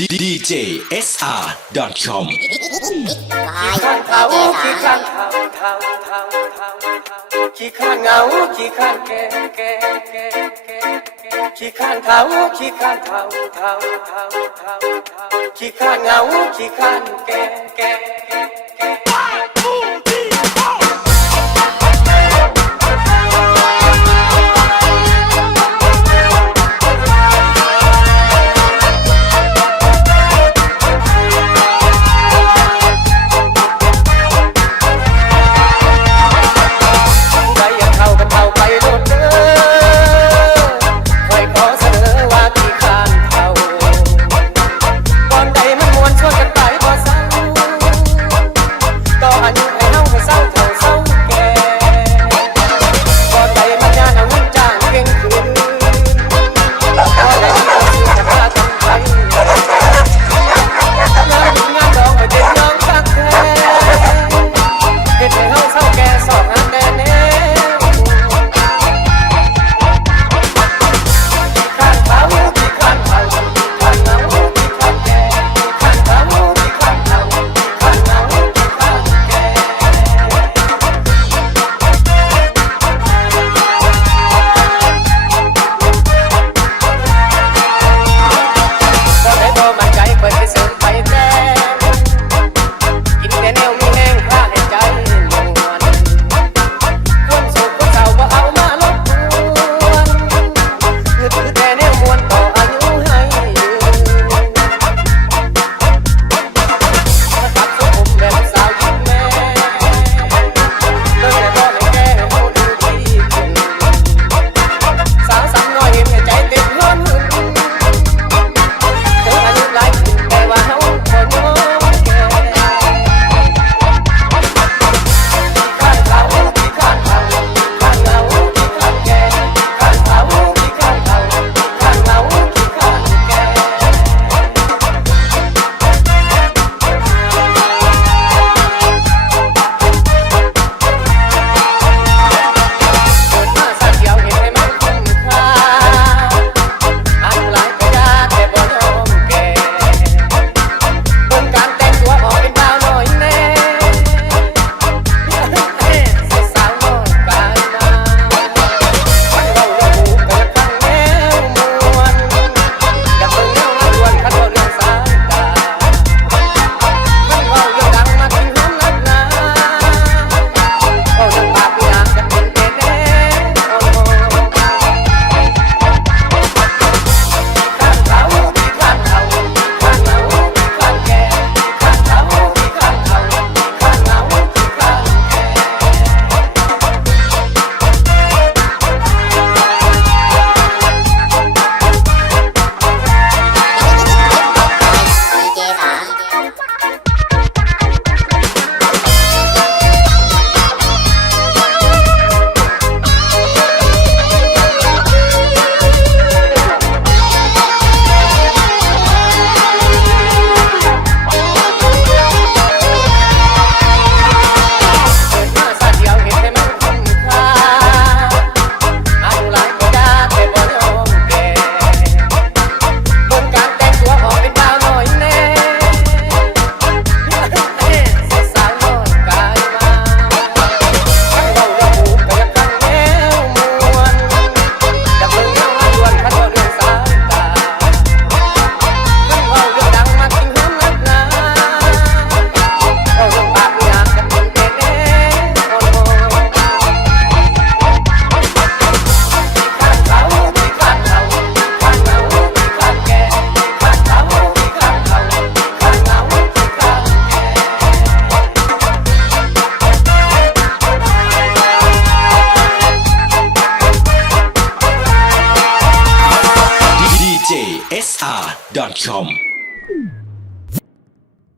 djsr.com ขี้ข้านเขาขี้ข้านเขาทางทางทางขี้ข้านเงาขี้ข้านแก่แก่แก่แก่ขี้ข้านเขาขี้ข้านเทาเทาเทาเทาขี้ข้านเงาขี้ข้านแก่แก่แก่แก่ star.com.